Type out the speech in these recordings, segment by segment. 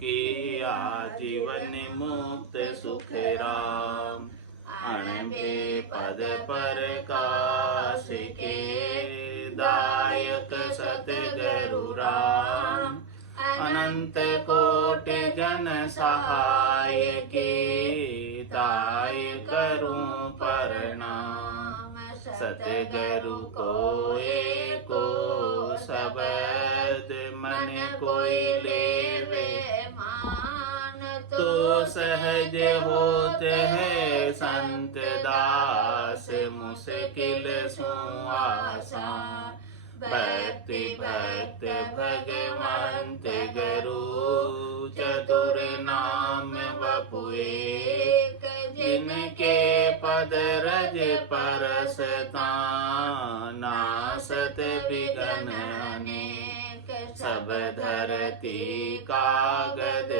की आजीवन मुक्त सुख राम। अणभे पद पर काश के दायक सतगुरु राम। अनंत कोटि जन सहाय की ताय करूं प्रणाम। सतगुरु को एको शब्द मन कोई लेवे मान। तो सहज होते है संत दास मुश्किल सो आसान। भक्ति भक्त भगवंत गुरु चतुर नाम वपु एक। जिनके पद रज परसता नासत विघ्न अनेक। सब धरती कागद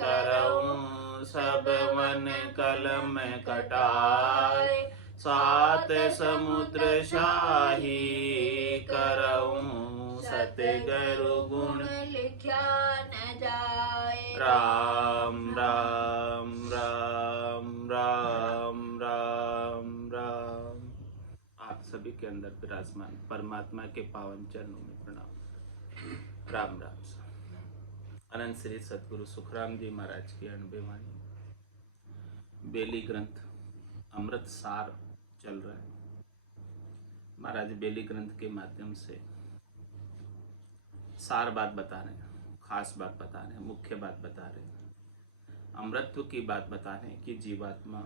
करऊं सब मन कलम कटाए। सात समुद्र शाही करऊं सतगुरु गुण लिख्या न जाए। राम राम राम राम राम राम। आप सभी के अंदर विराजमान परमात्मा के पावन चरणों में प्रणाम। राम राम। अनंत श्री सतगुरु सुखराम जी महाराज की अनबे वाणी बेली ग्रंथ अमृत सार चल रहा है। महाराज बेली ग्रंथ के माध्यम से सार बात बता रहे हैं, खास बात बता रहे हैं, मुख्य बात बता रहे हैं, अमृतत्व की बात बता रहे हैं कि जीवात्मा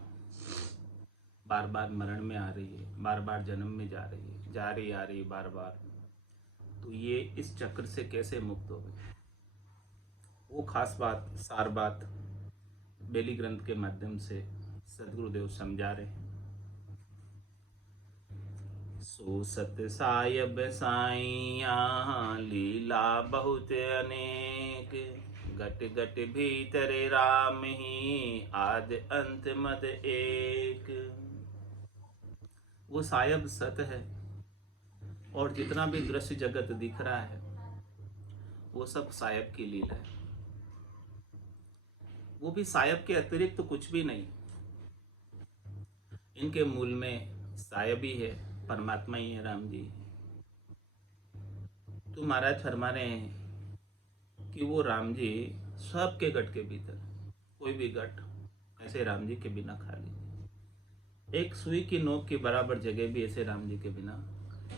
बार बार मरण में आ रही है, बार बार जन्म में जा रही है, जा रही आ रही बार बार। तो ये इस चक्र से कैसे मुक्त हो गए, वो खास बात, सार बात बेली ग्रंथ के माध्यम से सदगुरुदेव समझा रहे हैं। सो सत सायब साइया लीला बहुत अनेक। घट घट भीतर राम ही आदि अंत मद एक। वो सायब सत है और जितना भी दृश्य जगत दिख रहा है वो सब सायब की लीला है। वो भी सायब के अतिरिक्त तो कुछ भी नहीं। इनके मूल में सायब ही है, परमात्मा ही है, राम जी। तो महाराज फरमा रहे हैं कि वो राम जी सबके घट के भीतर, कोई भी घट ऐसे राम जी के बिना खाली नहीं। एक सुई की नोक के बराबर जगह भी ऐसे राम जी के बिना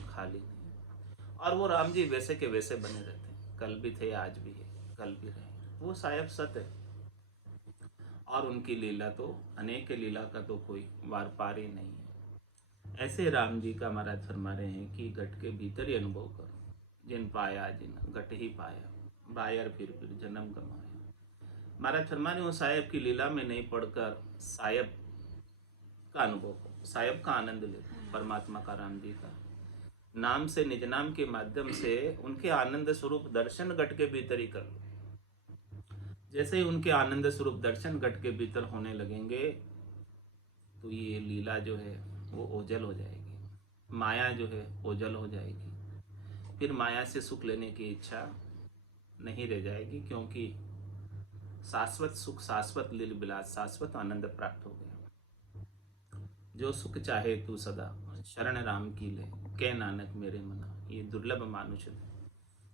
खाली नहीं। और वो राम जी वैसे के वैसे बने रहते हैं, कल भी थे, आज भी है, कल भी रहे। वो सायब सत है और उनकी लीला तो अनेक लीला का तो कोई वार पार ही नहीं है। ऐसे राम जी का महाराज फरमा रहे हैं कि घट के भीतर ही अनुभव करो। जिन पाया जिन घट ही पाया, बायर फिर जन्म गमाया। महाराज फरमा रहे हो साहेब की लीला में नहीं पढ़कर साहेब का अनुभव करो, साहेब का आनंद लो, परमात्मा का, राम जी का नाम से, निज नाम के माध्यम से उनके आनंद स्वरूप दर्शन घट के भीतर ही कर लो। जैसे ही उनके आनंद स्वरूप दर्शन घट के भीतर होने लगेंगे तो ये लीला जो है वो ओझल हो जाएगी, माया जो है ओझल हो जाएगी। फिर माया से सुख लेने की इच्छा नहीं रह जाएगी, क्योंकि शाश्वत सुख, शाश्वत लील विलास, शाश्वत आनंद प्राप्त हो गया। जो सुख चाहे तू सदा शरण राम की ले, के नानक मेरे मना। ये दुर्लभ मानुष है।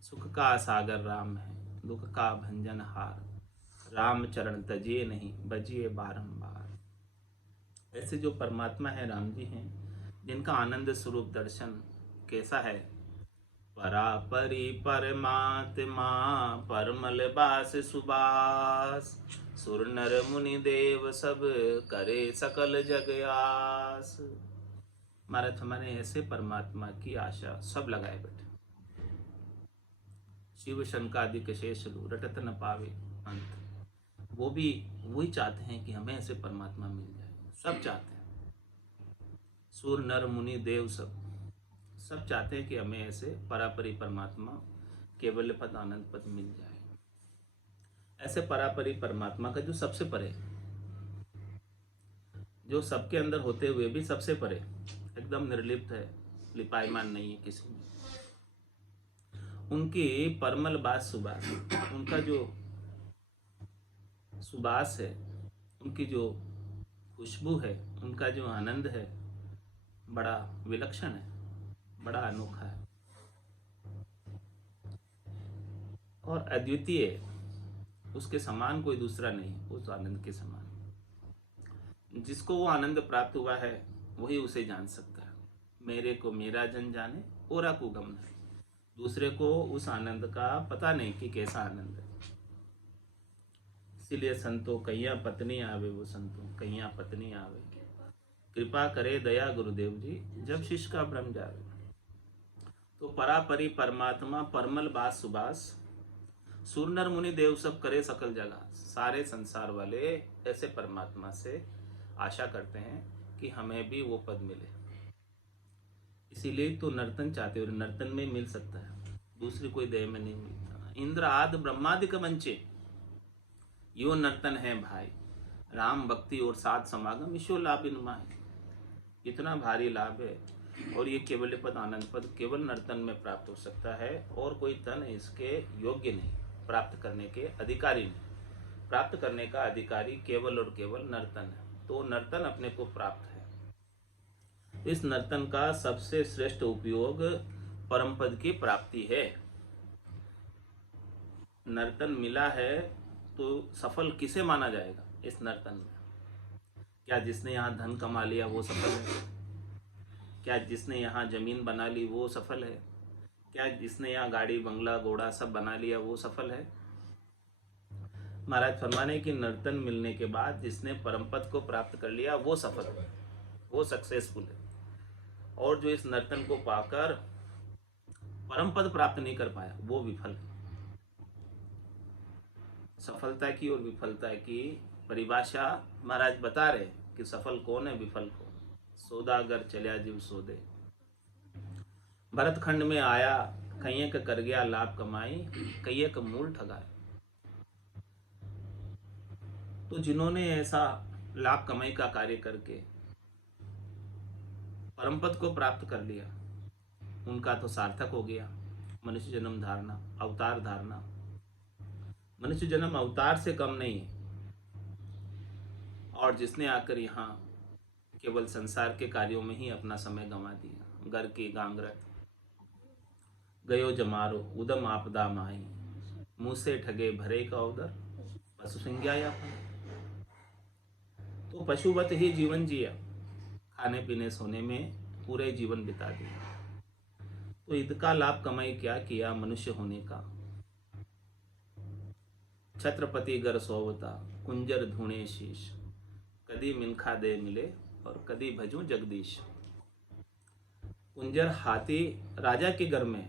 सुख का सागर राम है, दुख का भंजन हार। राम चरण तजिए नहीं, बजिए बारंबार। ऐसे जो परमात्मा है, राम जी हैं, जिनका आनंद स्वरूप दर्शन कैसा है। परापरि परमात्मा परमल बास सुबास। सुर नर मुनि देव सब करे सकल जग आस। महाराज हमारे ऐसे परमात्मा की आशा सब लगाए बैठे। शिव शंकादिक शेष लू रटत न पावे अंत। वो भी वही चाहते हैं कि हमें ऐसे परमात्मा मिल जाए, सब चाहते हैं। सूर नर मुनि देव सब चाहते हैं कि हमें ऐसे परापरि परमात्मा, केवल पद, आनंद पद मिल जाए। ऐसे परापरि परमात्मा का जो सबसे परे, जो सबके अंदर होते हुए भी सबसे परे, एकदम निर्लिप्त है, लिपायमान नहीं है किसी में। उनकी परमल बास सुबास, उनका जो सुबास है, उनकी जो खुशबू है, उनका जो आनंद है, बड़ा विलक्षण है, बड़ा अनोखा है और अद्वितीय है। उसके समान कोई दूसरा नहीं उस आनंद के समान। जिसको वो आनंद प्राप्त हुआ है वही उसे जान सकता है। मेरे को मेरा जन जाने, ओरा को गम नहीं। दूसरे को उस आनंद का पता नहीं कि कैसा आनंद है। इसीलिए संतो कैया पत्नी आवे, वो संतो कैया पत्नी आवे, कृपा करे दया गुरुदेव जी, जब शिष्य का भ्रम जावे। तो परापरि परमात्मा परमल बास सुबास, सुर नर मुनि देव सब करे सकल जगह। सारे संसार वाले ऐसे परमात्मा से आशा करते हैं कि हमें भी वो पद मिले। इसीलिए तो नर्तन चाहते हो, नर्तन में मिल सकता है, दूसरी कोई देह में नहीं मिलता। इंद्र आदि ब्रह्मादिक मंचे यो नर्तन है भाई, राम भक्ति और साध समागम ईश्वर लाभ इनमा है। इतना भारी लाभ है और ये केवल पद आनंद पद केवल नर्तन में प्राप्त हो सकता है और कोई तन इसके योग्य नहीं, प्राप्त करने के अधिकारी नहीं। प्राप्त करने का अधिकारी केवल और केवल नर्तन है। तो नर्तन अपने को प्राप्त है। इस नर्तन का सबसे श्रेष्ठ उपयोग परम पद की प्राप्ति है। नर्तन मिला है तो सफल किसे माना जाएगा इस नर्तन में? क्या जिसने यहाँ धन कमा लिया वो सफल है? क्या जिसने यहाँ जमीन बना ली वो सफल है? क्या जिसने यहाँ गाड़ी बंगला घोड़ा सब बना लिया वो सफल है? महाराज फरमाने की नर्तन मिलने के बाद जिसने परम पद को प्राप्त कर लिया वो सफल है, वो सक्सेसफुल है। और जो इस नर्तन को पाकर परम पद प्राप्त नहीं कर पाया वो विफल है। सफलता की और विफलता की परिभाषा महाराज बता रहे कि सफल कौन है विफल कौन। सौदागर चलिया जीव सौदे, भरत खंड में आया कहीं का कर गया लाभ कमाई, कहीं का मूल ठगाए। तो जिन्होंने ऐसा लाभ कमाई का कार्य करके परम पद को प्राप्त कर लिया उनका तो सार्थक हो गया मनुष्य जन्म धारना, अवतार धारना। मनुष्य जन्म अवतार से कम नहीं है। और जिसने आकर यहाँ केवल संसार के कार्यों में ही अपना समय गंवा दिया, घर की गांगरत गयो जमारो उदम आपदा माई, मुँह से ठगे भरे का उदर पशु संज्ञा या। तो पशुवत ही जीवन जिया, खाने पीने सोने में पूरे जीवन बिता दिया। तो इसका लाभ कमाई क्या किया मनुष्य होने का? छत्रपति गर सोवता कुंजर धूणे शीश, कदी मिनखा दे मिले और कदी भजू जगदीश। कुंजर हाथी राजा के घर में,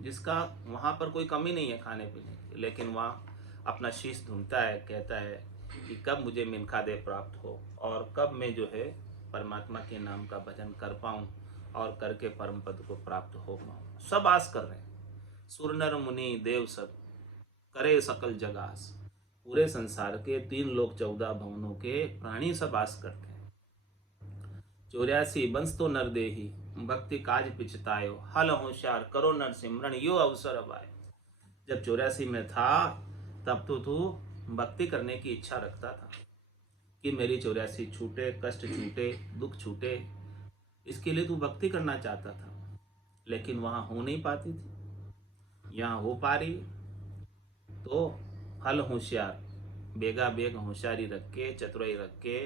जिसका वहां पर कोई कमी नहीं है खाने पीने की, लेकिन वहाँ अपना शीश ढूंढता है, कहता है कि कब मुझे मिनखा दे प्राप्त हो और कब मैं जो है परमात्मा के नाम का भजन कर पाऊँ और करके परम पद को प्राप्त हो पाऊँ। सब आस कर रहे हैं, सुर नर मुनि देव सब करे सकल जगास। पूरे संसार के 3 लोक 14 भवनों के प्राणी सब आस करते हैं। 84 बंस तो नर देही, भक्ति काज पिछतायो, हल होशियार करो नर सिमरन यो अवसर अब आए। जब 84 में था तब तो तू भक्ति करने की इच्छा रखता था कि मेरी 84 छूटे, कष्ट छूटे, दुख छूटे, इसके लिए तू भक्ति करना चाहता था, लेकिन वहां हो नहीं पाती थी। यहाँ हो पा रही तो हल होशियार, बेगा बेग होशियारी रख के, चतुराई रख के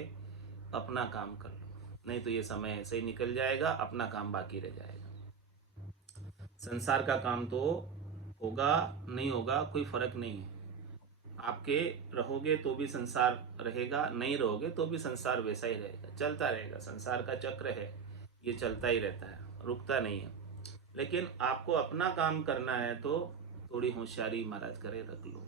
अपना काम कर लो, नहीं तो ये समय ऐसे ही निकल जाएगा, अपना काम बाकी रह जाएगा। संसार का काम तो होगा नहीं होगा कोई फर्क नहीं है। आपके रहोगे तो भी संसार रहेगा, नहीं रहोगे तो भी संसार वैसा ही रहेगा, चलता रहेगा। संसार का चक्र है, ये चलता ही रहता है, रुकता नहीं है। लेकिन आपको अपना काम करना है तो थोड़ी होशियारी महाराज करे रख लो।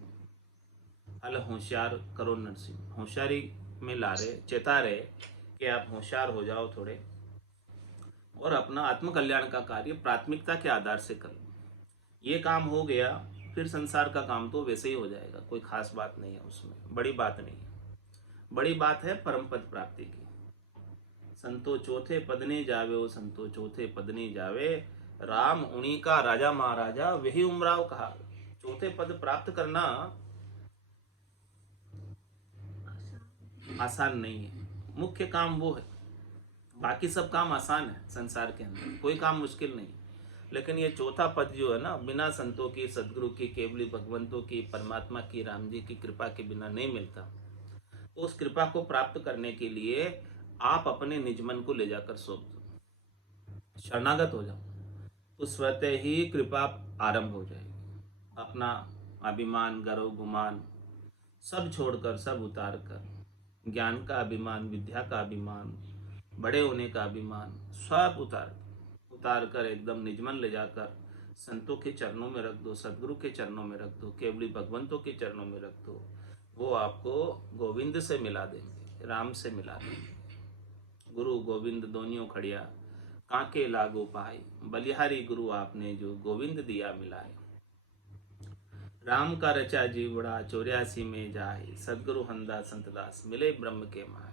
हल होशियार करो नरसिंह, होशियारी में ला रहे, चेता रहे कि आप होशियार हो जाओ थोड़े और अपना आत्म कल्याण का कार्य प्राथमिकता के आधार से करो। ये काम हो गया फिर संसार का काम तो वैसे ही हो जाएगा, कोई खास बात नहीं है उसमें, बड़ी बात नहीं है। बड़ी बात है परम पद प्राप्ति की। संतो चौथे पद ने जावे, ओ संतो चौथे पद ने जावे, राम उन्हीं का राजा महाराजा वही उमराव कहा। चौथे पद प्राप्त करना आसान नहीं है। मुख्य काम वो है, बाकी सब काम आसान है संसार के अंदर, कोई काम मुश्किल नहीं। लेकिन ये चौथा पद जो है ना, बिना संतों की, सदगुरु की, केवली भगवंतों की, परमात्मा की, राम जी की कृपा के बिना नहीं मिलता। तो उस कृपा को प्राप्त करने के लिए आप अपने निज मन को ले जाकर सौंप दो, शरणागत हो जाओ, तो स्वतः ही कृपा आरंभ हो जाएगी। अपना अभिमान, गर्व, गुमान सब छोड़कर, सब उतार कर, ज्ञान का अभिमान, विद्या का अभिमान, बड़े होने का अभिमान सब उतार कर एकदम निजमन ले जाकर संतों के चरणों में रख दो, सदगुरु के चरणों में रख दो, केवली भगवंतों के चरणों में रख दो। वो आपको गोविंद से मिला देंगे, राम से मिला देंगे। गुरु गोविंद दोनियों खड़िया, कांके लागो पाए, बलिहारी गुरु आपने जो गोविंद दिया मिलाए। राम का रचा जीवड़ा 84 में जाए, सदगुरु हंदा संतदास मिले ब्रह्म के माए।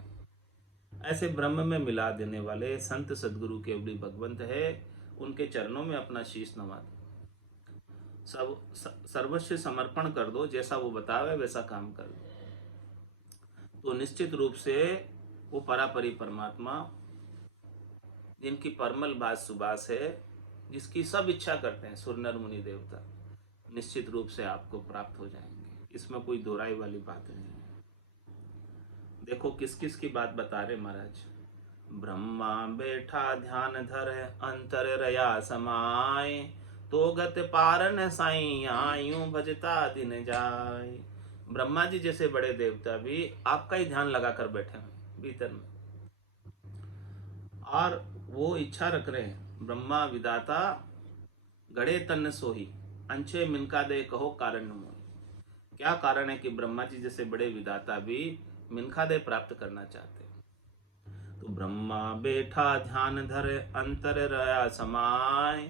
ऐसे ब्रह्म में मिला देने वाले संत सदगुरु केवली भगवंत है, उनके चरणों में अपना शीश नवा दो, सब सर्वस्व समर्पण कर दो, जैसा वो बतावे वैसा काम कर दो। तो निश्चित रूप से वो परापरी परमात्मा, जिनकी परमल बास सुबास है, जिसकी सब इच्छा करते हैं सुर नर मुनि देवता, निश्चित रूप से आपको प्राप्त हो जाएंगे। इसमें कोई दोहराई वाली बात नहीं है। देखो किस किस की बात बता रहे महाराज। ब्रह्मा बैठा ध्यान धर, अंतर रया समाय, तो गत पारन साई आयूं भजता दिन जाय। ब्रह्मा जी जैसे बड़े देवता भी आपका ही ध्यान लगाकर बैठे हैं भीतर में, और वो इच्छा रख रहे हैं। ब्रह्मा विदाता गड़े तन सोही, अंशे मिनका दे कहो कारण मोही। क्या कारण है कि ब्रह्मा जी जैसे बड़े विदाता भी मिनका दे प्राप्त करना चाहते हैं। तो ब्रह्मा बैठा ध्यान धर, अंतर रया समाय,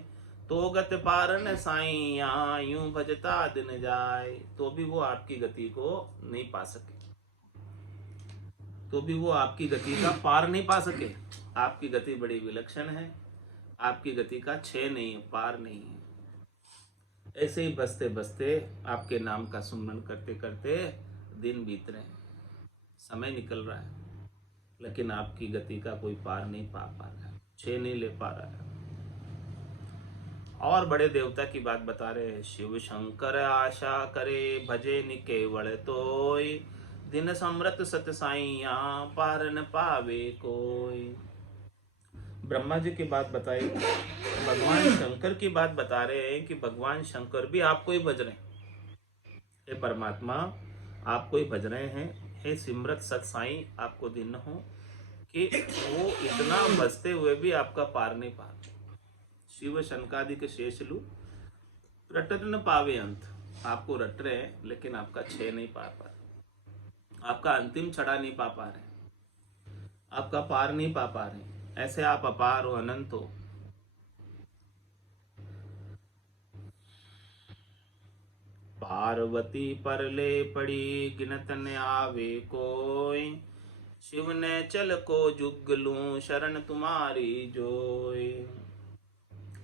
तो गत पारन साईं यूं भजता दिन जाए। तो भी वो आपकी गति को नहीं पा सके, तो भी वो आपकी गति का पार नहीं पा सके। आपकी गति बड़ी विलक्षण है, आपकी गति का क्षय नहीं है, पार नहीं है। ऐसे ही बसते बसते आपके नाम का सुमरन करते करते दिन बीत रहे हैं, समय निकल रहा है, लेकिन आपकी गति का कोई पार नहीं पा रहा है, क्षय नहीं ले पा रहा है। और बड़े देवता की बात बता रहे हैं। शिव शंकर आशा करे, भजे निकेवल तोय, दिन समृत सत साइया, पार न पावे कोई। ब्रह्मा जी की बात बताई, भगवान शंकर की बात बता रहे हैं कि भगवान शंकर भी आपको ही भज रहे हैं। हे परमात्मा, आपको ही भज रहे हैं। हे सिमरत सत साई, आपको दिन हो कि वो इतना बसते हुए भी आपका पार नहीं पा रहे। शिव शंकादिक शेषलु रटत न पावे अंत। आपको रट रहे हैं लेकिन आपका क्षय नहीं पा रहे, आपका अंतिम छड़ा नहीं पा रहे, आपका पार नहीं पा रहे। ऐसे आप अपार हो, अनंत हो। पार्वती पर ले पड़ी, गिनत न आवे कोई, शिव ने चल को जुगलूं, शरण तुम्हारी जोई।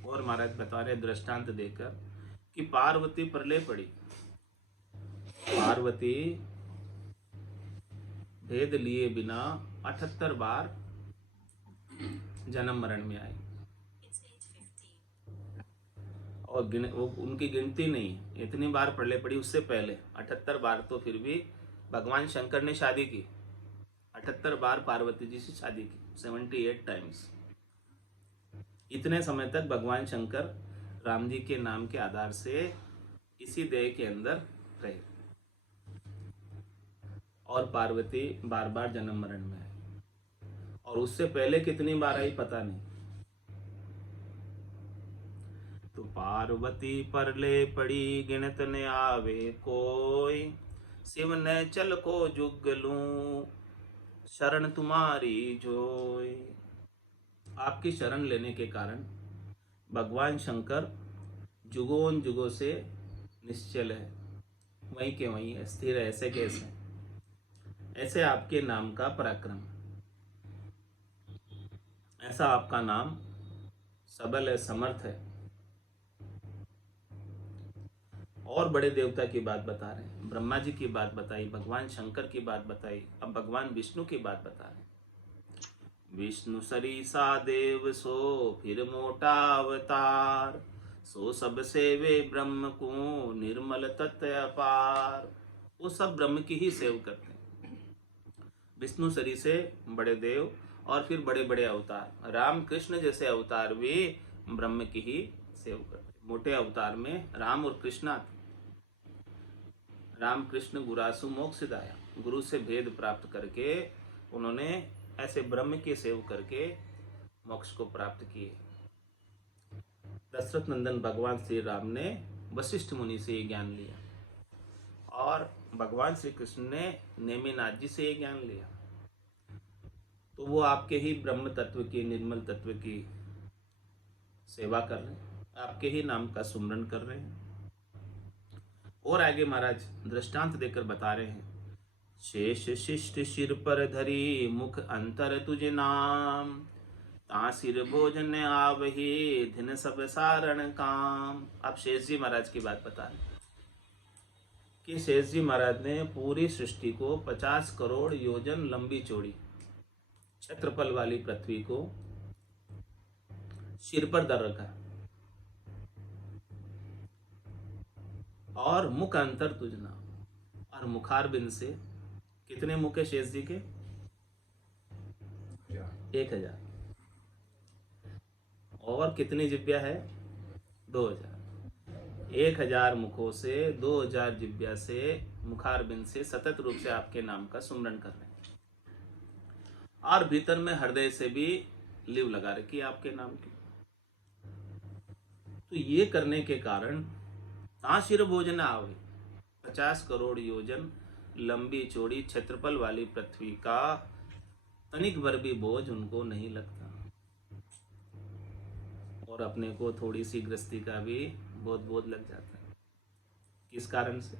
और महाराज बता रहे दृष्टांत देकर कि पार्वती प्रलय पड़ी। पार्वती भेद लिए बिना 78 बार जन्म मरण में आई, और वो उनकी गिनती नहीं, इतनी बार प्रलय पड़ी। उससे पहले 78 बार तो फिर भी भगवान शंकर ने शादी की, 78 बार पार्वती जी से शादी की, 78 टाइम्स। इतने समय तक भगवान शंकर राम जी के नाम के आधार से इसी देह के अंदर रहे, और पार्वती बार बार जन्म मरण में आई। और उससे पहले कितनी बार आई पता नहीं। तो पार्वती पर ले पड़ी, गिनत न आवे कोई, शिव ने चल को जुगलूं, शरण तुम्हारी जोई। आपकी शरण लेने के कारण भगवान शंकर जुगों जुगों से निश्चल है, वहीं के वहीं है, स्थिर है। ऐसे कैसे? ऐसे आपके नाम का पराक्रम, ऐसा आपका नाम सबल है, समर्थ है। और बड़े देवता की बात बता रहे हैं। ब्रह्मा जी की बात बताई, भगवान शंकर की बात बताई, अब भगवान विष्णु की बात बता रहे हैं। विष्णु सरीसा देव सो फिर मोटा अवतार, सो सब सेवे ब्रह्म को निर्मल तत्व अपार। वो सब ब्रह्म की ही सेव करते हैं। विष्णु सरी से बड़े देव और फिर बड़े बड़े अवतार, राम कृष्ण जैसे अवतार भी ब्रह्म की ही सेव करते हैं। मोटे अवतार में राम और कृष्ण आते। राम कृष्ण गुरासु मोक्षदाया, गुरु से भेद प्राप्त करके उन्होंने ऐसे ब्रह्म की सेव करके मोक्ष को प्राप्त किए। दशरथ नंदन भगवान श्री राम ने वशिष्ठ मुनि से ये ज्ञान लिया और भगवान श्री कृष्ण ने नेमिनाथ जी से ये ज्ञान लिया। तो वो आपके ही ब्रह्म तत्व की, निर्मल तत्व की सेवा कर रहे हैं, आपके ही नाम का सुमरन कर रहे हैं। और आगे महाराज दृष्टांत देकर बता रहे हैं, शेष शिष्ट सिर पर धरी मुख अंतर तुझे नाम, ता सिर भोजन आवही दिन सब सारण काम। अब शेष जी महाराज की बात बता रहे कि शेष जी महाराज ने पूरी सृष्टि को 50 करोड़ योजन लंबी चौड़ी क्षेत्रफल वाली पृथ्वी को सिर पर धर रखा और मुख अंतर तुझना, और मुखार बिंद से कितने मुख है शेष जी के? 1000। और कितनी जिब्या है? 2000। 1000 मुखों से 2000 जिब्या से मुखार बिंद से सतत रूप से आपके नाम का सुमरन कर रहे हैं। और भीतर में हृदय से भी लिव लगा रखी है आपके नाम की। तो ये करने के कारण ताशिर भोजन आवे, 50 करोड़ योजन लंबी चौड़ी क्षेत्रफल वाली पृथ्वी का तनिक भर भी बोझ उनको नहीं लगता। और अपने को थोड़ी सी गृहस्थी का भी बहुत बोझ लग जाता है। किस कारण से?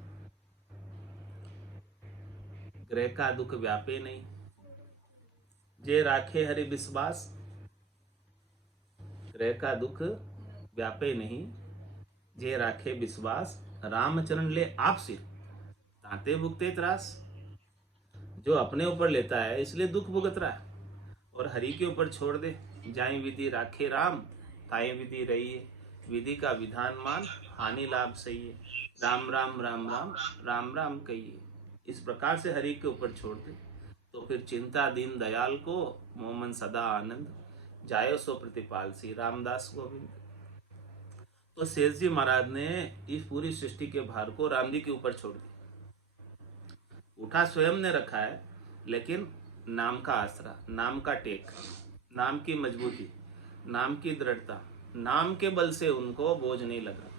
ग्रह का दुख व्यापे नहीं, जे राखे हरि विश्वास। ग्रह का दुख व्यापे नहीं, जे राखे विश्वास। रामचरण ले आप सिर, ताते भुगते त्रास। जो अपने ऊपर लेता है इसलिए दुख भुगत रहा है, और हरि के ऊपर छोड़ दे। जाई विधि राखे राम, ताई विधि रही है। विधि का विधान मान, हानि लाभ सही है। राम राम राम राम राम राम कहिए। इस प्रकार से हरि के ऊपर छोड़ दे तो फिर चिंता दीन दयाल को, मोमन सदा आनंद, जायो सो प्रतिपाल सी। रामदास गोविंद। तो शेष जी महाराज ने इस पूरी सृष्टि के भार को राम जी के ऊपर छोड़ दिया। उठा स्वयं ने रखा है, लेकिन नाम का आसरा, नाम का टेक, नाम की मजबूती, नाम की दृढ़ता, नाम के बल से उनको बोझ नहीं लगा।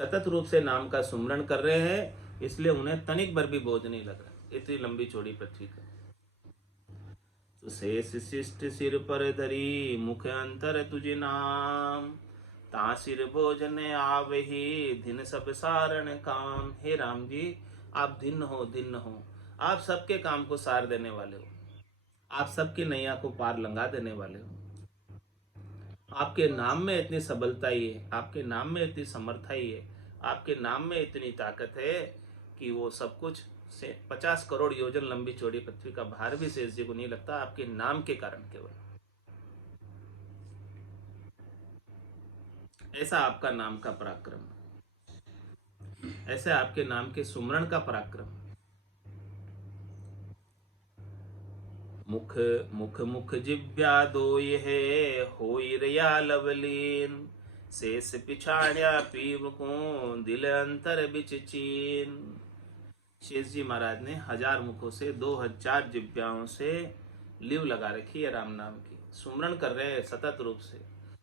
सतत रूप से नाम का सुमरण कर रहे हैं, इसलिए उन्हें तनिक भर भी बोझ नहीं लगा इतनी लंबी चौड़ी पृथ्वी का। तो शेष शिष्ट सिर पर धरी मुख अंतर तुझे नाम, ता सिर भोजन आवही दिन सब सारण काम। हे राम जी, आप दिन हो, आप सबके काम को सार देने वाले हो, आप सबकी नैया को पार लंघा देने वाले हो। आपके नाम में इतनी सबलता ही है, आपके नाम में इतनी समर्था ही है, आपके नाम में इतनी ताकत है कि वो सब कुछ से 50 करोड़ योजन लंबी चौड़ी पृथ्वी का भार भी शेष जी को नहीं लगता, आपके नाम के कारण केवल। ऐसा आपका नाम का पराक्रम, ऐसे आपके नाम के सुमरण का पराक्रम। मुख मुख मुख जिब्या दो ये होई रया लवलीन, शेष पिछाड़िया पीव को दिल अंतर बिच चीन। शेष जी महाराज ने 1000 मुखों से 2000 जिब्याओं से लिव लगा रखी है राम नाम की, सुमरण कर रहे हैं सतत रूप से,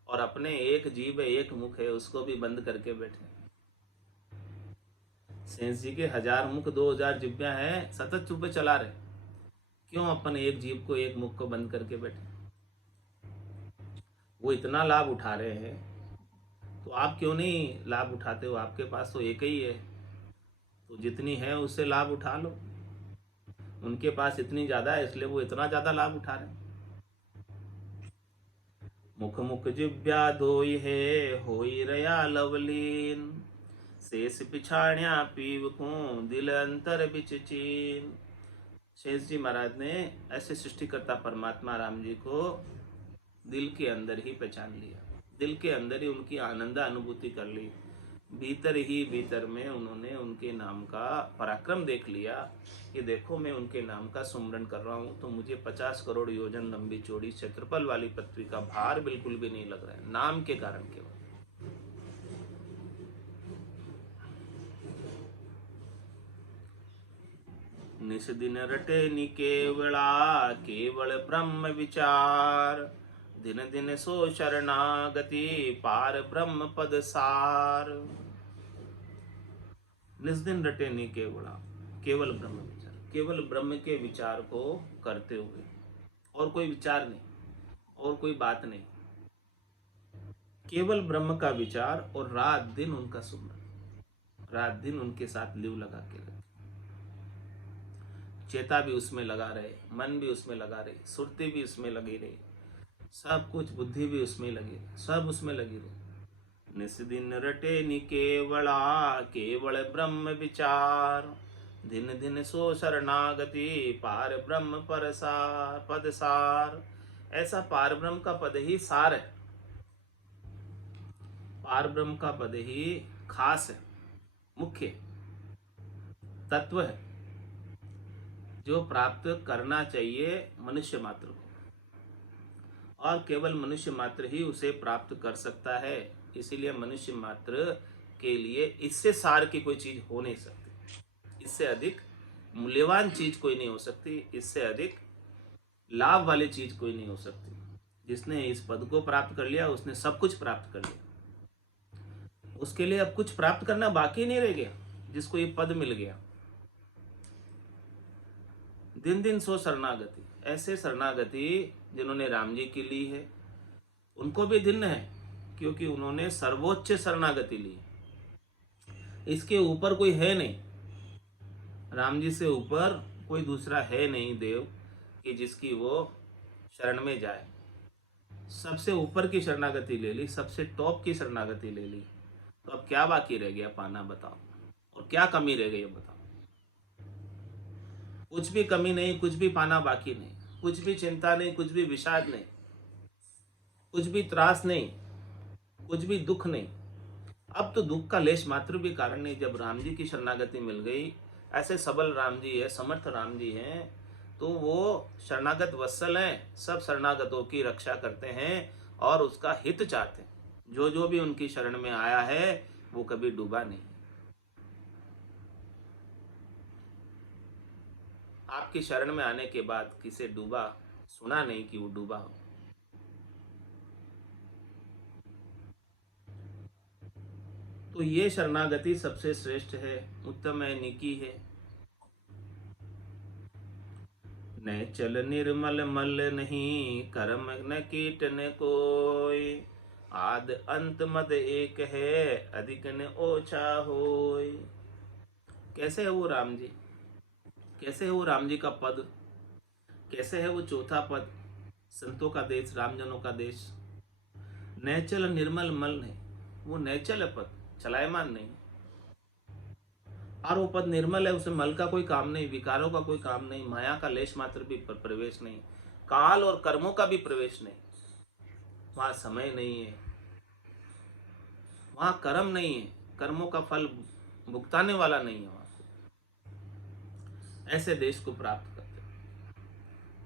और अपने एक जीव है, एक मुख है, उसको भी बंद करके बैठे। शेष जी के 1000 मुख 2000 जिब्या है, सतत रूप से चला रहे। क्यों अपन एक जीव को, एक मुख को बंद करके बैठे? वो इतना लाभ उठा रहे हैं, तो आप क्यों नहीं लाभ उठाते हो? आपके पास तो एक ही है, तो जितनी है उससे लाभ उठा लो। उनके पास इतनी ज्यादा है, इसलिए वो इतना ज्यादा लाभ उठा रहे हैं। मुख मुख जिब्या धोई है होई रया लवलीन, शेष पिछाड़िया पीव को दिल अंतर बिच चीन। शेष जी महाराज ने ऐसे सृष्टिकर्ता परमात्मा राम जी को दिल के अंदर ही पहचान लिया, दिल के अंदर ही उनकी आनंद अनुभूति कर ली। भीतर ही भीतर में उन्होंने उनके नाम का पराक्रम देख लिया कि देखो मैं उनके नाम का सुमरन कर रहा हूँ तो मुझे 50 करोड़ योजन लंबी चौड़ी क्षेत्रफल वाली पृथ्वी का भार बिल्कुल भी नहीं लग रहा है, नाम के कारण केवल। निस दिन रटे नि केवला केवल ब्रह्म विचार। दिन दिन सो शरणागति पार ब्रह्म पद सार। निस दिन रटे नि केवला केवल ब्रह्म विचार, केवल ब्रह्म के विचार को करते हुए, और कोई विचार नहीं और कोई बात नहीं, केवल ब्रह्म का विचार और रात दिन उनका सुमरन, रात दिन उनके साथ लिव लगा के रहे। चेता भी उसमें लगा रहे, मन भी उसमें लगा रहे, सुरती भी उसमें लगी रही, सब कुछ बुद्धि भी उसमें लगी, सब उसमें लगी रही। निस दिन रटे नि केवला केवल ब्रह्म विचार। दिन दिन सो शरणागति पार ब्रह्म पर सार पद सार। ऐसा पार ब्रह्म का पद ही सार है, पार ब्रह्म का पद ही खास है, मुख्य तत्व है, जो प्राप्त करना चाहिए मनुष्य मात्र को, और केवल मनुष्य मात्र ही उसे प्राप्त कर सकता है। इसीलिए मनुष्य मात्र के लिए इससे सार की कोई चीज हो नहीं सकती, इससे अधिक मूल्यवान चीज कोई नहीं हो सकती, इससे अधिक लाभ वाली चीज कोई नहीं हो सकती। जिसने इस पद को प्राप्त कर लिया उसने सब कुछ प्राप्त कर लिया, उसके लिए अब कुछ प्राप्त करना बाकी नहीं रह गया। जिसको ये पद मिल गया, दिन दिन सो शरणागति, ऐसे शरणागति जिन्होंने राम जी की ली है उनको भी दिन है, क्योंकि उन्होंने सर्वोच्च शरणागति ली। इसके ऊपर कोई है नहीं, राम जी से ऊपर कोई दूसरा है नहीं देव कि जिसकी वो शरण में जाए। सबसे ऊपर की शरणागति ले ली, सबसे टॉप की शरणागति ले ली, तो अब क्या बाकी रह गया पाना बताओ, और क्या कमी रह गई बताओ। कुछ भी कमी नहीं, कुछ भी पाना बाकी नहीं, कुछ भी चिंता नहीं, कुछ भी विषाद नहीं, कुछ भी त्रास नहीं, कुछ भी दुख नहीं। अब तो दुख का लेश मात्र भी कारण नहीं। जब राम जी की शरणागति मिल गई, ऐसे सबल राम जी है, समर्थ राम जी हैं, तो वो शरणागत वत्सल हैं, सब शरणागतों की रक्षा करते हैं और उसका हित चाहते हैं। जो जो भी उनकी शरण में आया है वो कभी डूबा नहीं। आपकी शरण में आने के बाद किसे डूबा सुना नहीं कि वो डूबा हो। तो ये शरणागति सबसे श्रेष्ठ है, उत्तम है, निकी है। न चल निर्मल मल नहीं कर्म न कीट न कोई। आद अंत मद एक है अधिक न ओछा होय। कैसे है वो राम जी, कैसे है वो राम जी का पद, कैसे है वो चौथा पद, संतों का देश, रामजनों का देश। नैचल निर्मल मल नहीं, वो नैचल है पद, चलायमान नहीं, और वो पद निर्मल है, उसमें मल का कोई काम नहीं, विकारों का कोई काम नहीं, माया का लेश मात्र भी प्रवेश नहीं, काल और कर्मों का भी प्रवेश नहीं। वहां समय नहीं है, वहां कर्म नहीं है, कर्मों का फल भुगताने वाला नहीं है वहां। ऐसे देश को प्राप्त करते।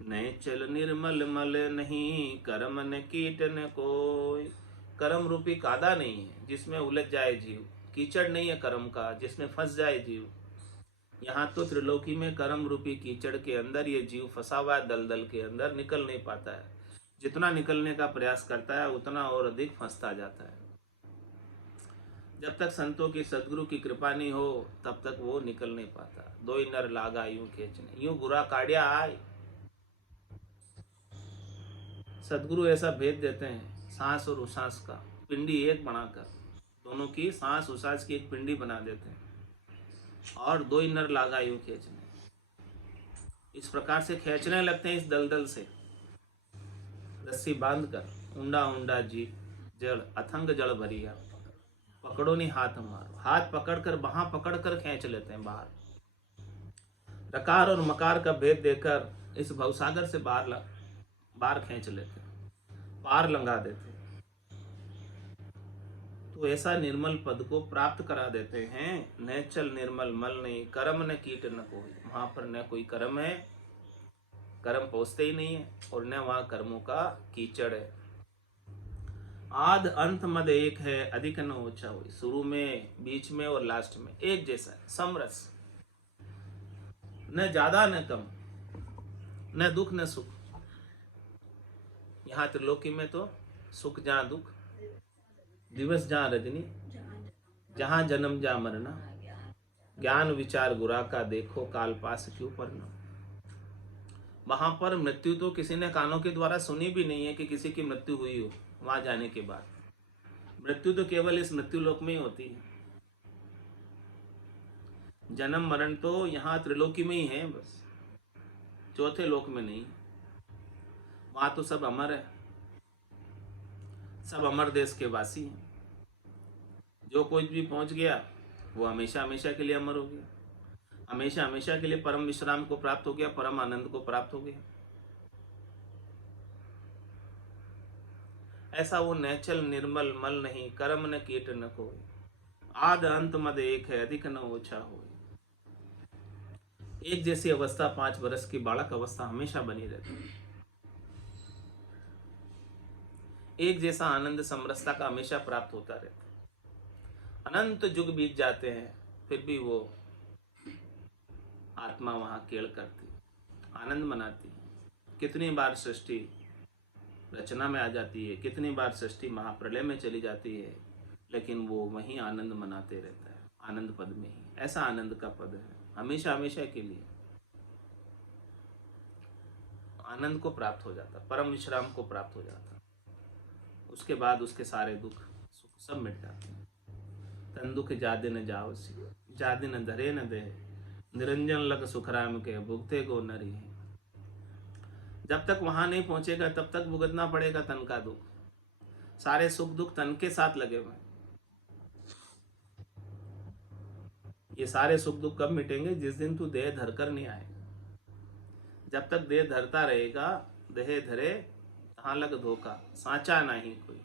नए चल निर्मल मल नहीं कर्म न कीट न कोई। कर्म रूपी कादा नहीं है जिसमें उलझ जाए जीव, कीचड़ नहीं है कर्म का जिसमें फंस जाए जीव। यहाँ तो त्रिलोकी में कर्म रूपी कीचड़ के अंदर ये जीव फंसा हुआ है, दलदल के अंदर निकल नहीं पाता है। जितना निकलने का प्रयास करता है उतना और अधिक फंसता जाता है। जब तक संतों की सदगुरु की कृपा नहीं हो तब तक वो निकल नहीं पाता। दो ही नर लागा यूं खींचने, यूं बुरा काढ़िया आए। सदगुरु ऐसा भेद देते हैं सांस और उसास का, पिंडी एक बनाकर, दोनों की सांस उसास की एक पिंडी बना देते हैं, और दो ही नर लागा यूं खींचने। इस प्रकार से खींचने लगते हैं इस दलदल से, रस्सी बांध कर, ऊंडा ऊंडा जी जड़ अथंग जड़ भरिया, पकड़ो नहीं हाथ मारो, हाथ पकड़कर वहां पकड़कर खींच लेते हैं बाहर। रकार और मकार का भेद देकर इस भवसागर से बाहर खींच लेते हैं, पार लंघा देते हैं। तो ऐसा निर्मल पद को प्राप्त करा देते हैं। न चल निर्मल मल नहीं, कर्म न कीट न कोई। वहां पर न कोई कर्म है, कर्म पहुंचते ही नहीं है, और न वहां कर्मों का कीचड़ है। आद अंत मद एक है, अधिक न ओछा हुई। शुरू में, बीच में और लास्ट में एक जैसा है, समरस, न ज्यादा न कम, न दुख न सुख। यहाँ त्रिलोकी में तो सुख जहाँ दुख, दिवस जहाँ रजनी, जहाँ जन्म जहाँ मरना, ज्ञान विचार गुरा का, देखो काल पास क्यों पढ़ना। वहां पर मृत्यु तो किसी ने कानों के द्वारा सुनी भी नहीं है कि किसी की मृत्यु हुई हो। वहां जाने के बाद मृत्यु तो केवल इस मृत्यु लोक में ही होती है। जन्म मरण तो यहाँ त्रिलोकी में ही है बस, चौथे लोक में नहीं। वहां तो सब अमर है, सब अमर देश के वासी हैं। जो कोई भी पहुंच गया वो हमेशा हमेशा के लिए अमर हो गया, हमेशा हमेशा के लिए परम विश्राम को प्राप्त हो गया, परम आनंद को प्राप्त हो गया। ऐसा वो नैचल निर्मल मल नहीं, कर्म न कीट न कोई। आद अंत मद एक है, अधिक न ओछा हो। एक जैसी अवस्था 5 वर्ष की बालक अवस्था हमेशा बनी रहती है। एक जैसा आनंद समरसता का हमेशा प्राप्त होता रहता है। अनंत युग बीत जाते हैं, फिर भी वो आत्मा वहां केड़ करती, आनंद मनाती। कितनी बार सृष्टि रचना में आ जाती है, कितनी बार सृष्टि महाप्रलय में चली जाती है, लेकिन वो वहीं आनंद मनाते रहता है, आनंद पद में ही। ऐसा आनंद का पद है, हमेशा हमेशा के लिए आनंद को प्राप्त हो जाता, परम विश्राम को प्राप्त हो जाता। उसके बाद उसके सारे दुख सुख सब मिट जाते हैं। तन दुख जादे न जाओ सी, जादे न धरे न दे, निरंजन लग सुखराम के, भुगते को नरी है। जब तक वहां नहीं पहुंचेगा तब तक भुगतना पड़ेगा तन का दुख। सारे सुख दुख तन के साथ लगे हुए। ये सारे सुख दुख कब मिटेंगे? जिस दिन तू देह धरकर नहीं आएगा। जब तक देह धरता रहेगा, देह धरे कहाँ लग धोखा, साचा नहीं कोई।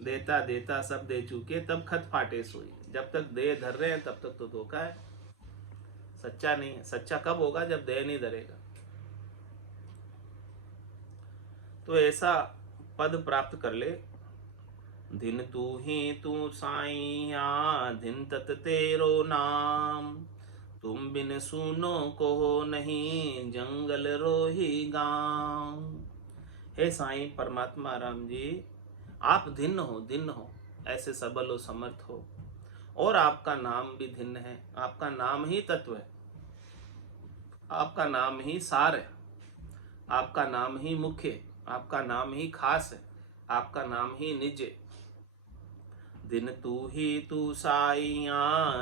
देता देता सब दे चुके, तब खत फाटे सोई। जब तक देह धर रहे हैं तब तक तो धोखा है, सच्चा नहीं है। सच्चा कब होगा? जब देह नहीं धरेगा। तो ऐसा पद प्राप्त कर ले। दिन तू ही तू साइया, दिन तत तेरो नाम, तुम बिन सुनो को नहीं, जंगल रोही गांव। हे साईं परमात्मा राम जी, आप धिन्न हो, धिन्न हो, ऐसे सबल हो, समर्थ हो, और आपका नाम भी धिन्न है। आपका नाम ही तत्व है, आपका नाम ही सार है, आपका नाम ही मुख्य है, आपका नाम ही खास है, आपका नाम ही निज है। दिन तू ही तू साइया,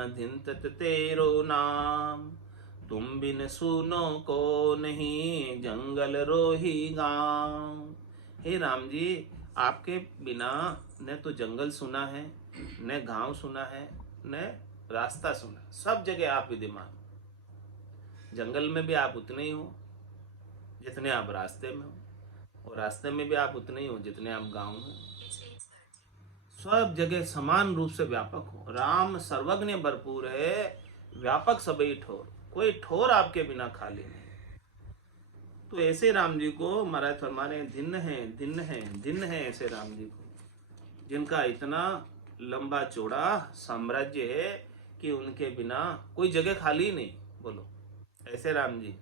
दिन तत तेरो नाम, तुम बिन सुनो को नहीं, जंगल रोही गांव। हे राम जी, आपके बिना न तो जंगल सुना है, न गांव सुना है, न रास्ता सुना। सब जगह आप विद्यमान। जंगल में भी आप उतने ही हो जितने आप रास्ते में हो, और रास्ते में भी आप उतने ही हो जितने आप गांव में। सब जगह समान रूप से व्यापक हो। राम सर्वज्ञ भरपूर है, व्यापक सभी ठोर, कोई ठोर आपके बिना खाली नहीं। तो ऐसे राम जी को महाराज फरमा रहे, धिन्न है, धिन्न है, धिन्न है ऐसे राम जी को, जिनका इतना लंबा चौड़ा साम्राज्य है कि उनके बिना कोई जगह खाली नहीं। बोलो ऐसे राम जी।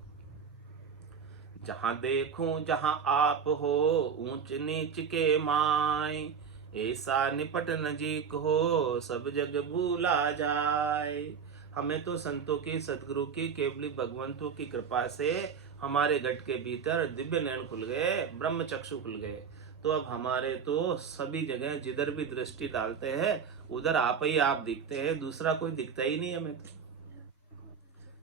जहां देखूं जहां आप हो, ऊंच नीच के माय, ऐसा निपट नजीक हो, सब जग भूला जाए। हमें तो संतों की, सतगुरु की, केवली भगवंतों की कृपा से हमारे घट के भीतर दिव्य नयन खुल गए, ब्रह्म चक्षु खुल गए। तो अब हमारे तो सभी जगह जिधर भी दृष्टि डालते हैं उधर आप ही आप दिखते हैं, दूसरा कोई दिखता ही नहीं हमें तो।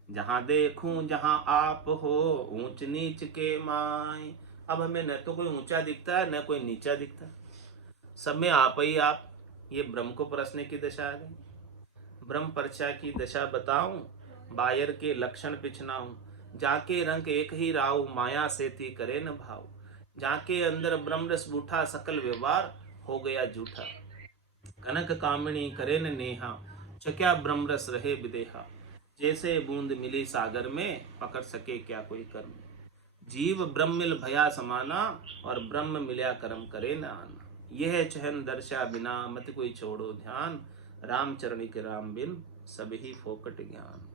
जहां देखूं जहां आप हो, ऊंच नीच के माय। अब हमें न तो कोई ऊंचा दिखता है न कोई नीचा दिखता, सब में आप ही आप। ये ब्रह्म को परसने की दशा आ गई। ब्रह्म परचा की दशा बताऊं, बायर के लक्षण पिछनाऊं, जाके रंग एक ही राव, माया से थी करे न भाव। जाके अंदर ब्रह्म रस बूठा, सकल व्यवहार हो गया झूठा। कनक कामिनी करे न नेहा, चक्या ब्रह्म रस रहे विदेहा। जैसे बूंद मिली सागर में, पकड़ सके क्या कोई कर्म। जीव ब्रह्म मिल भया समाना, और ब्रह्म मिल्या कर्म करे न आना। यह चहन दर्शा बिना, मत कोई छोड़ो ध्यान। राम चरण के राम बिन, सब ही फोकट ज्ञान।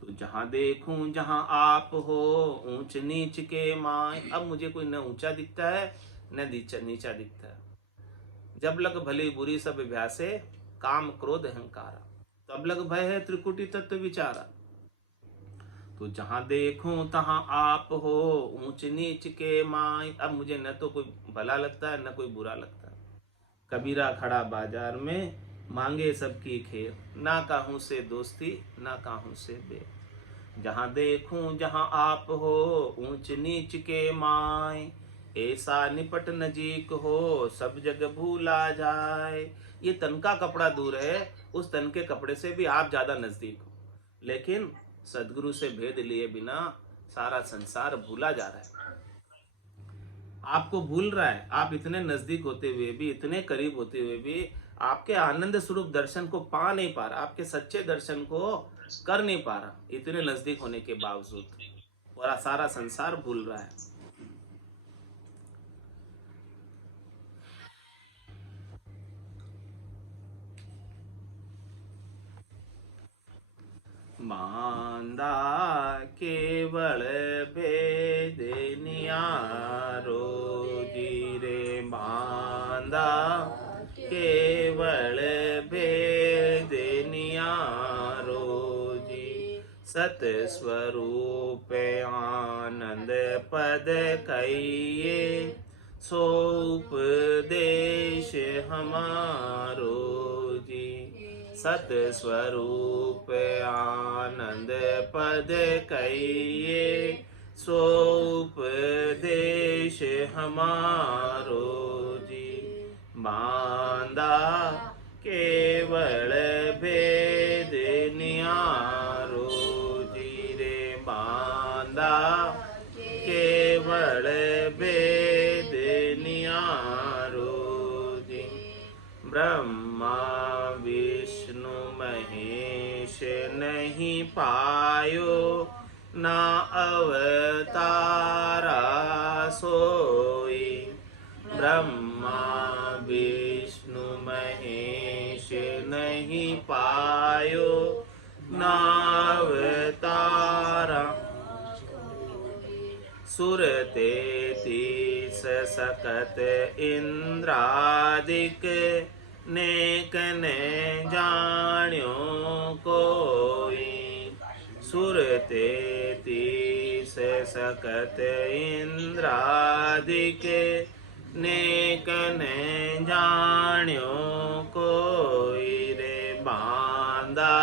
तो जहां देखूं जहां आप हो, ऊंच नीच के माय। अब मुझे कोई न ऊंचा दिखता है न नीचा दिखता है। जब लग भली बुरी सब अभ्यासे, काम क्रोध अहंकारा। तब लग भय है त्रिकुटी तत्व विचारा। तो जहां देखूं तहां आप हो, ऊंच नीच के माय। अब मुझे न तो कोई भला लगता है न कोई बुरा लगता है। कबीरा खड़ा बाजार में, मांगे सबकी खेर। ना काहू से दोस्ती ना काहू से बेर। जहां देखूं जहां आप हो, ऊंच नीच के माय। ऐसा निपट नजीक हो, सब जग भूला जाए। ये तन का कपड़ा दूर है, उस तन के कपड़े से भी आप ज्यादा नजदीक हो। लेकिन सदगुरु से भेद लिए बिना सारा संसार भूला जा रहा है। आपको भूल रहा है। आप इतने नजदीक होते हुए भी, इतने करीब होते हुए भी आपके आनंद स्वरूप दर्शन को पा नहीं पा रहा, आपके सच्चे दर्शन को कर नहीं पा रहा, इतने नजदीक होने के बावजूद। और सारा संसार भूल रहा है। मांदा केवल भेद नियारो जी रे। मांदा केवल भेद नियारो जी। सत स्वरूप आनंद पद कहिए, सो उपदेश हमारो जी। सत स्वरूप आनंद पद कहिए, सो उपदेश हमारो जी। बांदा केवल भेद नियारो जी रे। बांदा केवल भेद नियारो जी। ब्रह्मा विष्णु महेश नहीं पायो, ना अवतारा सोई। ब्रह्मा विष्णु महेश नहीं पायो, ना अवतारा। सुर तेतीस सकत इंद्रादिक, नेक ने जान्यो कोई। सुर तेतीस सकत इंद्रादिक, नेक ने जान्यो कोई रे। बांदा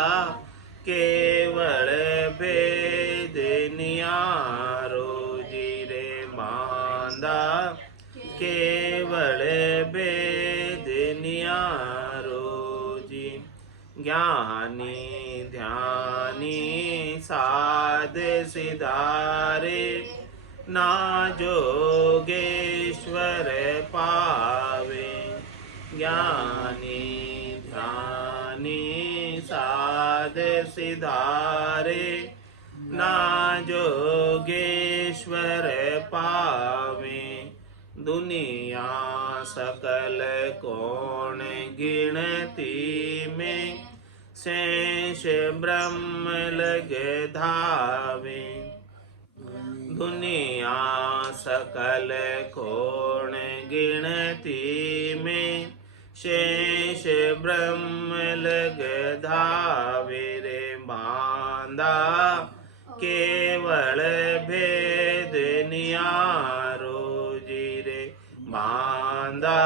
केवल भेद नियारो जी रे। बांदा केवल भेद नियारो जी। ज्ञानी ध्यानी साध सिधारे, ना जोगेश्वर पावे। ज्ञानी ध्यानी साध सिधारे, ना जोगेश्वर पावे। दुनिया सकल कौन गिनती में, शेष ब्रह्म लग धावे। दुनिया सकल कौन गिनती में, शेष ब्रह्म लग धावे रे। बांदा केवल भेद नियारो जी रे। बांदा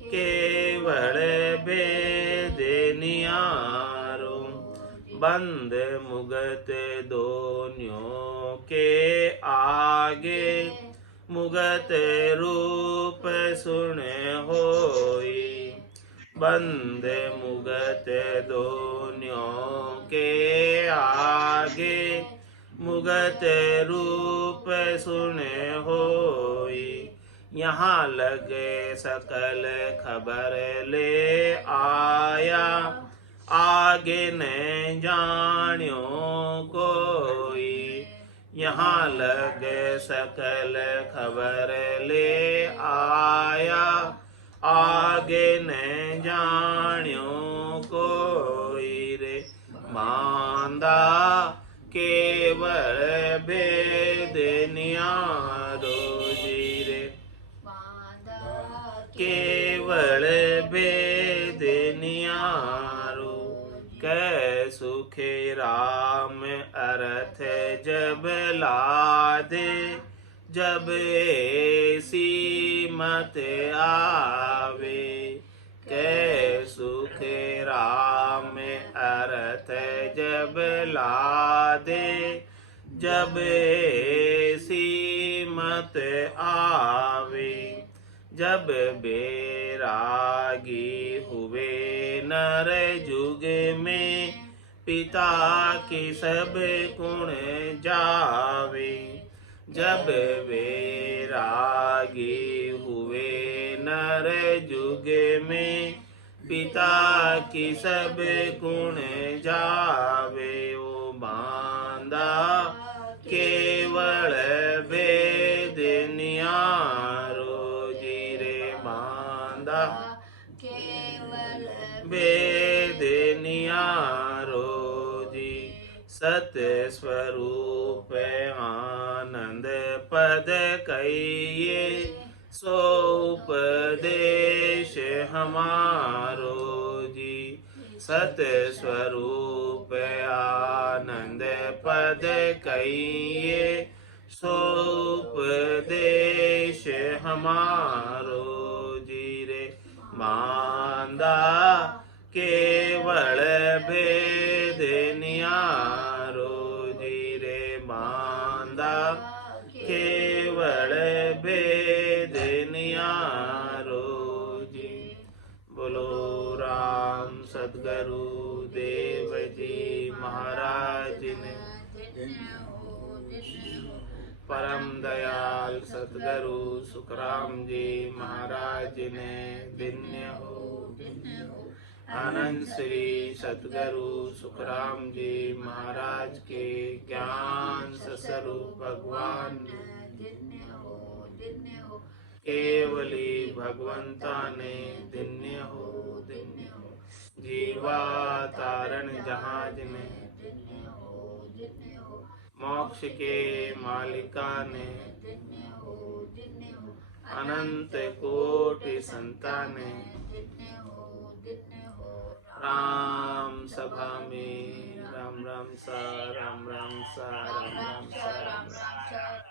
केवल भेद नियारो। बंद मुगत दोन्यों के आगे, मुगत रूप सुन होई। बंदे मुगत दोनों के आगे, मुगत रूप सुने होई। यहाँ लगे सकल खबर ले आया, आगे न जान्यो कोई। यहाँ लगे सकल खबर ले आया, आगे न जान्यो कोई रे। मांदा केवल भेद नियारो जी रे, केवल भेद नियारो। कै सुखे राम अर्थ जब लादे, जब ऐसी मत आवे। कै सुखे राम अर्थ जब लादे, जब ऐसी मत आवे। जब बैरागी हुए नर जुग में, पिता की सब गुण जावे। जब बैरागी हुए नर जुग में, पिता की सब गुण जावे। ओ बांदा केवल भेद नियारो जी रे। बांदा केवल भेद नियारो जी। सत्य स्वरूप आनंद पद कहिए, सो उपदेश हमारो जी। सत्य स्वरूप आनंद पद कहिए, सो उपदेश हमारो जी रे। मांदा केवल भेद नियारो जी रे। मांदा केवल भेद नियारो जी। बोलो राम सद्गुरु देव जी महाराज ने, परम दयाल सद्गुरु सुखराम जी महाराज ने धन्य हो। आनंद श्री सद्गुरु सुखराम जी महाराज के ज्ञान स्वरूप भगवान केवली भगवंता ने धन्य हो, धन्य हो। जीवा तारण जहाज ने, मोक्ष के मालिका ने, अनंत कोटि संताने, राम सभा में राम राम सा, राम राम सा, राम राम सा, राम राम सा।